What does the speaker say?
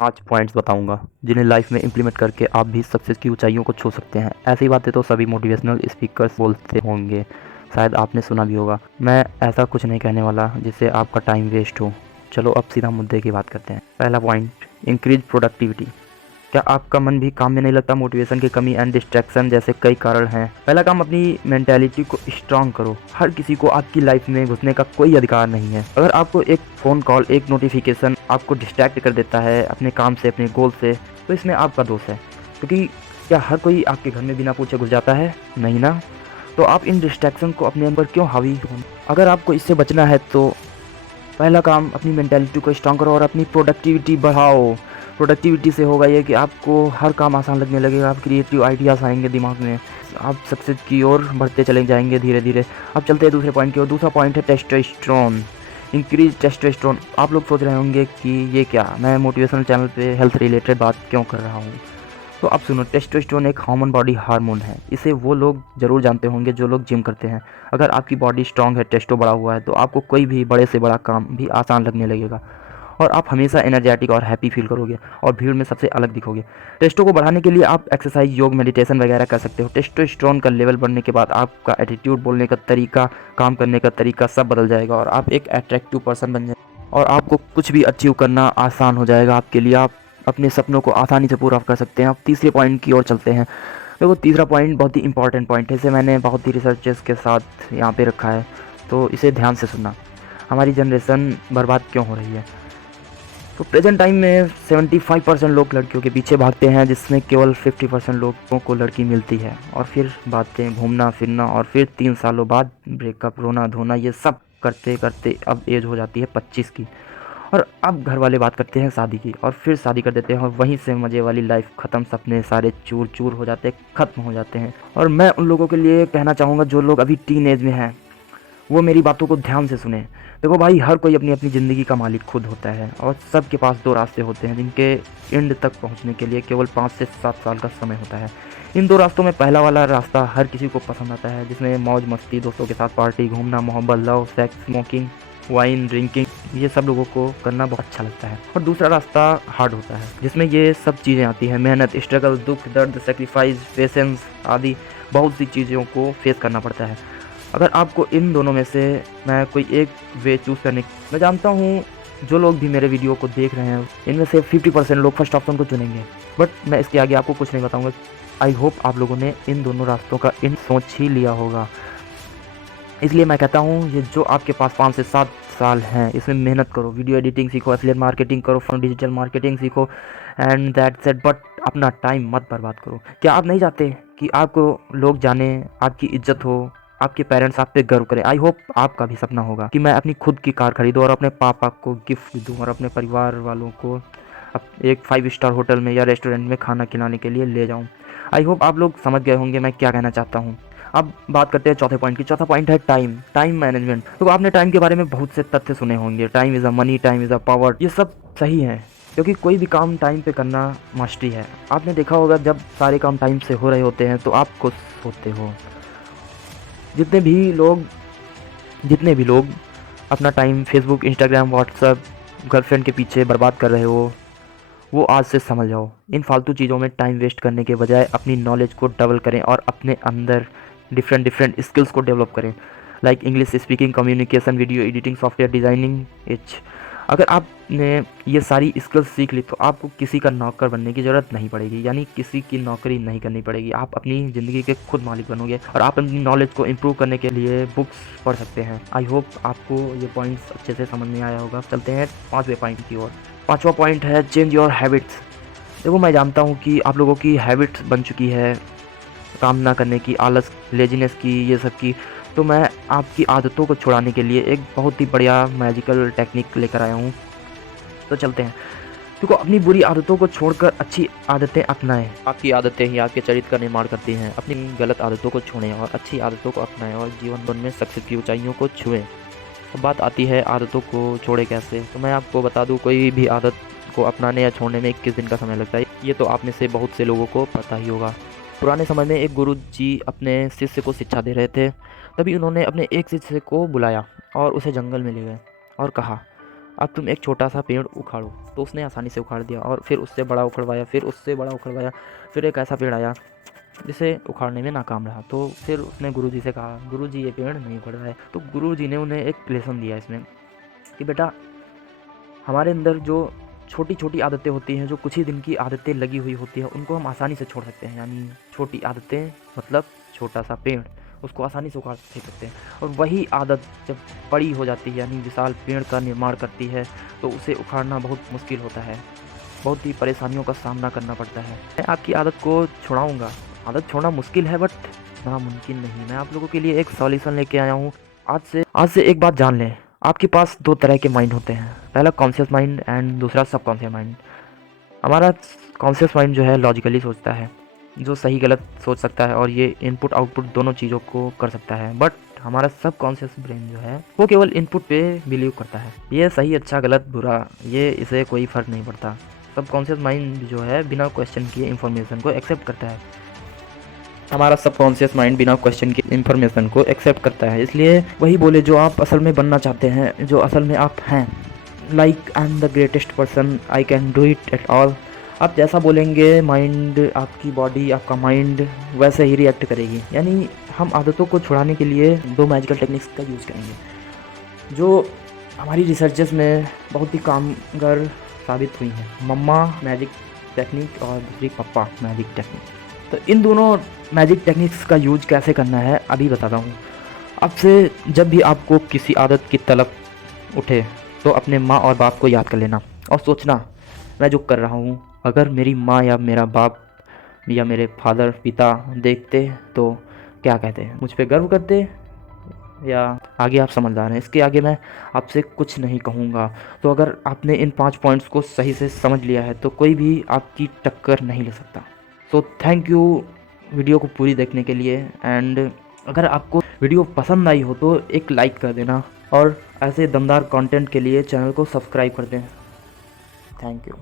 5 points बताऊंगा जिन्हें life में इम्प्लीमेंट करके आप भी सक्सेस की ऊंचाइयों को छू सकते हैं। ऐसी बातें तो सभी मोटिवेशनल स्पीकर्स बोलते होंगे, शायद आपने सुना भी होगा। मैं ऐसा कुछ नहीं कहने वाला जिससे आपका टाइम वेस्ट हो। चलो अब सीधा मुद्दे की बात करते हैं। पहला पॉइंट, इंक्रीज प्रोडक्टिविटी। क्या आपका मन भी काम में नहीं लगता? मोटिवेशन की कमी एंड डिस्ट्रैक्शन जैसे कई कारण हैं। पहला काम, अपनी मेंटालिटी को स्ट्रांग करो। हर किसी को आपकी लाइफ में घुसने का कोई अधिकार नहीं है। अगर आपको एक फ़ोन कॉल, एक नोटिफिकेशन आपको डिस्ट्रैक्ट कर देता है अपने काम से, अपने गोल से, तो इसमें आपका दोष है। क्योंकि क्या हर कोई आपके घर में बिना पूछे घुस जाता है? नहीं ना। तो आप इन डिस्ट्रैक्शन को अपने अंदर क्यों हावी हो? अगर आपको इससे बचना है तो पहला काम, अपनी मेंटालिटी को स्ट्रांग करो और अपनी प्रोडक्टिविटी बढ़ाओ। प्रोडक्टिविटी से होगा ये कि आपको हर काम आसान लगने लगेगा, आप क्रिएटिव आइडियाज़ आएंगे दिमाग में, आप सक्सेस की ओर बढ़ते चले जाएंगे धीरे धीरे। अब चलते हैं दूसरे पॉइंट की ओर। दूसरा पॉइंट है टेस्टोस्टेरोन, इंक्रीज टेस्टोस्टेरोन। आप लोग सोच रहे होंगे कि ये क्या, मैं मोटिवेशनल चैनल पे हेल्थ रिलेटेड बात क्यों कर रहा हूँ? तो अब सुनो, टेस्टोस्टेरोन एक ह्यूमन बॉडी हार्मोन है। इसे वो लोग ज़रूर जानते होंगे जो लोग जिम करते हैं। अगर आपकी बॉडी स्ट्रांग है, टेस्टो बढ़ा हुआ है, तो आपको कोई भी बड़े से बड़ा काम भी आसान लगने लगेगा और आप हमेशा एनर्जेटिक और हैप्पी फील करोगे और भीड़ में सबसे अलग दिखोगे। टेस्टो को बढ़ाने के लिए आप एक्सरसाइज, योग, मेडिटेशन वगैरह कर सकते हो। टेस्टोस्टेरोन का लेवल बढ़ने के बाद आपका एटीट्यूड, बोलने का तरीका, काम करने का तरीका सब बदल जाएगा और आप एक अट्रैक्टिव पर्सन बन जाएंगे और आपको कुछ भी अचीव करना आसान हो जाएगा आपके लिए। आप अपने सपनों को आसानी से पूरा कर सकते हैं। अब तीसरे पॉइंट की ओर चलते हैं। देखो, तीसरा पॉइंट बहुत ही इंपॉर्टेंट पॉइंट है। इसे मैंने बहुत ही रिसर्चेस के साथ यहाँ पे रखा है, तो इसे ध्यान से सुनना। हमारी जनरेशन बर्बाद क्यों हो रही है? तो प्रेजेंट टाइम में 75% लोग लड़कियों के पीछे भागते हैं, जिसमें केवल 50% लोगों को लड़की मिलती है। और फिर बातें, घूमना फिरना, और फिर 3 सालों बाद ब्रेकअप, रोना धोना, ये सब करते करते अब एज हो जाती है 25 की। और अब घर वाले बात करते हैं शादी की, और फिर शादी कर देते हैं और वहीं से मज़े वाली लाइफ ख़त्म। सपने सारे चूर चूर हो जाते हैं, ख़त्म हो जाते हैं। और मैं उन लोगों के लिए कहना चाहूँगा जो लोग अभी टीन एज में हैं, वो मेरी बातों को ध्यान से सुने। देखो भाई, हर कोई अपनी अपनी ज़िंदगी का मालिक खुद होता है और सबके पास 2 रास्ते होते हैं जिनके एंड तक पहुंचने के लिए केवल 5 से 7 साल का समय होता है। इन 2 रास्तों में पहला वाला रास्ता हर किसी को पसंद आता है, जिसमें मौज मस्ती, दोस्तों के साथ पार्टी, घूमना, मोहब्बत, love, sex, smoking, wine drinking, ये सब लोगों को करना बहुत अच्छा लगता है। और दूसरा रास्ता हार्ड होता है, जिसमें ये सब चीज़ें आती हैं, मेहनत, स्ट्रगल, दुख, दर्द, सेक्रीफाइस, पेशेंस आदि बहुत सी चीज़ों को फेस करना पड़ता है। अगर आपको इन दोनों में से मैं कोई एक वे चूज़ करने, मैं जानता हूँ जो लोग भी मेरे वीडियो को देख रहे हैं इनमें से 50% लोग फर्स्ट ऑप्शन को चुनेंगे, बट मैं इसके आगे आपको कुछ नहीं बताऊँगा। आई होप आप लोगों ने इन दोनों रास्तों का इन सोच ही लिया होगा। इसलिए मैं कहता हूँ, ये जो आपके पास 5 से 7 साल हैं, इसमें मेहनत करो, वीडियो एडिटिंग सीखो, एफिलिएट मार्केटिंग करो, डिजिटल मार्केटिंग सीखो, एंड दैट्स इट। बट अपना टाइम मत बर्बाद करो। क्या आप नहीं चाहते कि आपको लोग जाने, आपकी इज्जत हो, आपके पेरेंट्स आप पे गर्व करें? आई होप आपका भी सपना होगा कि मैं अपनी खुद की कार खरीदूँ और अपने पापा को गिफ्ट दूँ और अपने परिवार वालों को एक 5 स्टार होटल में या रेस्टोरेंट में खाना खिलाने के लिए ले जाऊँ। आई होप आप लोग समझ गए होंगे मैं क्या कहना चाहता हूँ। अब बात करते हैं चौथे पॉइंट की। चौथा पॉइंट है टाइम मैनेजमेंट। तो आपने टाइम के बारे में बहुत से तथ्य सुने होंगे, time is a money, time is a power. ये सब सही है, क्योंकि कोई भी काम टाइम पे करना मस्ती है। आपने देखा होगा, जब सारे काम टाइम से हो रहे होते हैं तो आप खुश होते हो। जितने भी लोग जितने भी लोग अपना time Facebook, Instagram, WhatsApp, girlfriend के पीछे बर्बाद कर रहे हो, वो आज से समझ जाओ, इन फालतू चीज़ों में टाइम वेस्ट करने के बजाय अपनी नॉलेज को डबल करें और अपने अंदर डिफरेंट डिफरेंट स्किल्स को डेवलप करें, like English speaking, communication, video editing, software designing etch. अगर आपने ये सारी स्किल्स सीख ली तो आपको किसी का नौकर बनने की ज़रूरत नहीं पड़ेगी, यानी किसी की नौकरी नहीं करनी पड़ेगी। आप अपनी ज़िंदगी के खुद मालिक बनोगे और आप अपनी नॉलेज को इम्प्रूव करने के लिए बुक्स पढ़ सकते हैं। आई होप आपको ये पॉइंट्स अच्छे से समझ में आया होगा। चलते हैं 5वें पॉइंट की ओर। 5वां पॉइंट है चेंज योर हैबिट्स। देखो, मैं जानता हूँ कि आप लोगों की हैबिट्स बन चुकी है काम ना करने की, आलस, लेजीनेस की, ये सब की। तो मैं आपकी आदतों को छुड़ाने के लिए एक बहुत ही बढ़िया मैजिकल टेक्निक लेकर आया हूँ। तो चलते हैं। देखो, अपनी बुरी आदतों को छोड़कर अच्छी आदतें अपनाएं। आपकी आदतें ही आपके चरित्र का निर्माण करती हैं। अपनी गलत आदतों को छोड़ें और अच्छी आदतों को अपनाएं और जीवन में सक्सेस की ऊंचाइयों को छुएं। अब बात आती है आदतों को छोड़े कैसे। तो मैं आपको बता दूं, कोई भी आदत को अपनाने या छोड़ने में 21 दिन का समय लगता है। ये तो आप में से बहुत से लोगों को पता ही होगा। पुराने समय में एक गुरु जी अपने शिष्य को शिक्षा दे रहे थे। तभी उन्होंने अपने एक शिष्य को बुलाया और उसे जंगल में ले गए और कहा, अब तुम एक छोटा सा पेड़ उखाड़ो, तो उसने आसानी से उखाड़ दिया, और फिर उससे बड़ा उखड़वाया, फिर उससे बड़ा उखड़वाया, फिर एक ऐसा पेड़ आया जिसे उखाड़ने में नाकाम रहा। तो फिर उसने गुरुजी से कहा, गुरुजी ये पेड़ नहीं उखड़ रहा है। तो गुरुजी ने उन्हें एक लेसन दिया इसमें कि बेटा, हमारे अंदर जो छोटी छोटी आदतें होती हैं, जो कुछ ही दिन की आदतें लगी हुई होती हैं, उनको हम आसानी से छोड़ सकते हैं। यानी छोटी आदतें मतलब छोटा सा पेड़, उसको आसानी से उखाड़ फेंक सकते हैं। और वही आदत जब बड़ी हो जाती है, यानी विशाल पेड़ का निर्माण करती है, तो उसे उखाड़ना बहुत मुश्किल होता है, बहुत ही परेशानियों का सामना करना पड़ता है। मैं आपकी आदत को छुड़ाऊँगा। आदत छोड़ना मुश्किल है, बट नामुमकिन नहीं। मैं आप लोगों के लिए एक सॉल्यूशन लेके आया हूँ। आज से एक बात जान लें, आपके पास दो तरह के माइंड होते हैं, पहला कॉन्शियस माइंड एंड दूसरा सबकॉन्शियस माइंड। हमारा कॉन्शियस माइंड जो है लॉजिकली सोचता है, जो सही गलत सोच सकता है, और ये इनपुट आउटपुट दोनों चीज़ों को कर सकता है। बट हमारा सबकॉन्शियस ब्रेन जो है वो केवल इनपुट पे बिलीव करता है। ये सही अच्छा गलत बुरा, ये इसे कोई फ़र्क नहीं पड़ता। सबकॉन्शियस माइंड जो है बिना क्वेश्चन किए इन्फॉर्मेशन को एक्सेप्ट करता है। हमारा सबकॉन्शियस माइंड बिना क्वेश्चन के इन्फॉर्मेशन को एक्सेप्ट करता है। इसलिए वही बोले जो आप असल में बनना चाहते हैं, जो असल में आप हैं। Like I am the greatest person, I can do it at all. आप जैसा बोलेंगे, माइंड, आपकी बॉडी, आपका माइंड वैसे ही रिएक्ट करेगी। यानी हम आदतों को छुड़ाने के लिए दो मैजिकल टेक्निक्स का यूज़ करेंगे, जो हमारी रिसर्चेस में बहुत ही कामगार साबित हुई हैं। मम्मा मैजिक टेक्निक और दूसरी पप्पा मैजिक टेक्निक। तो इन दोनों मैजिक टेक्निक्स का यूज कैसे करना है अभी बताता हूँ। अब से जब भी आपको किसी आदत की तलब उठे, तो अपने माँ और बाप को याद कर लेना और सोचना, मैं जो कर रहा हूँ, अगर मेरी माँ या मेरा बाप या मेरे फादर पिता देखते तो क्या कहते, मुझ पे गर्व करते, या आगे आप समझदार हैं। इसके आगे मैं आपसे कुछ नहीं कहूँगा। तो अगर आपने इन 5 पॉइंट्स को सही से समझ लिया है, तो कोई भी आपकी टक्कर नहीं ले सकता। सो थैंक यू वीडियो को पूरी देखने के लिए। एंड अगर आपको वीडियो पसंद आई हो तो एक लाइक कर देना, और ऐसे दमदार कंटेंट के लिए चैनल को सब्सक्राइब कर दें। Thank you.